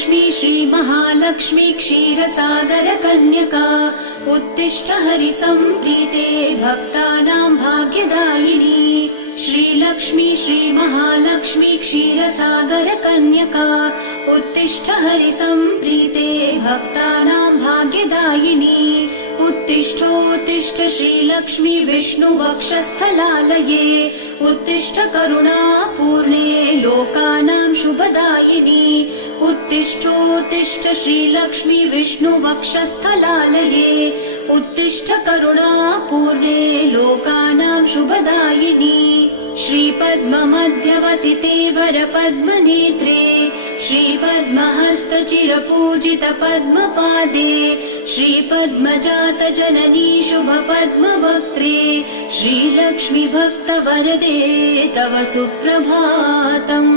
श्रीलक्ष्मी श्रीमहालक्ष्मी क्षीरसागरकन्यका उत्तिष्ठ हरिसम्प्रीते भक्तानां भाग्यदायिनी। श्रीलक्ष्मी श्रीमहालक्ष्मी क्षीरसागरकन्यका उत्तिष्ठ हरिसम्प्रीते भक्तानां भाग्यदायिनी। उत्तिष्ठोत्तिष्ठ श्रीलक्ष्मी विष्णुवक्षस्थलालये उत्तिष्ठ करुणापूर्णे लोकानां शुभदायिनी। उत्तिष्ठोत्तिष्ठ श्रीलक्ष्मी विष्णुवक्षस्थलालये उत्तिष्ठ करुणापूर्णे लोकानां शुभदायिनी। श्रीपद्ममध्यवसिते वरपद्मनेत्रे श्रीपद्महस्तचिरपूजितपद्मपादे श्रीपद्मजातजननी शुभपद्मवक्त्रे श्रीलक्ष्मी भक्तवरदे तव सुप्रभातम्।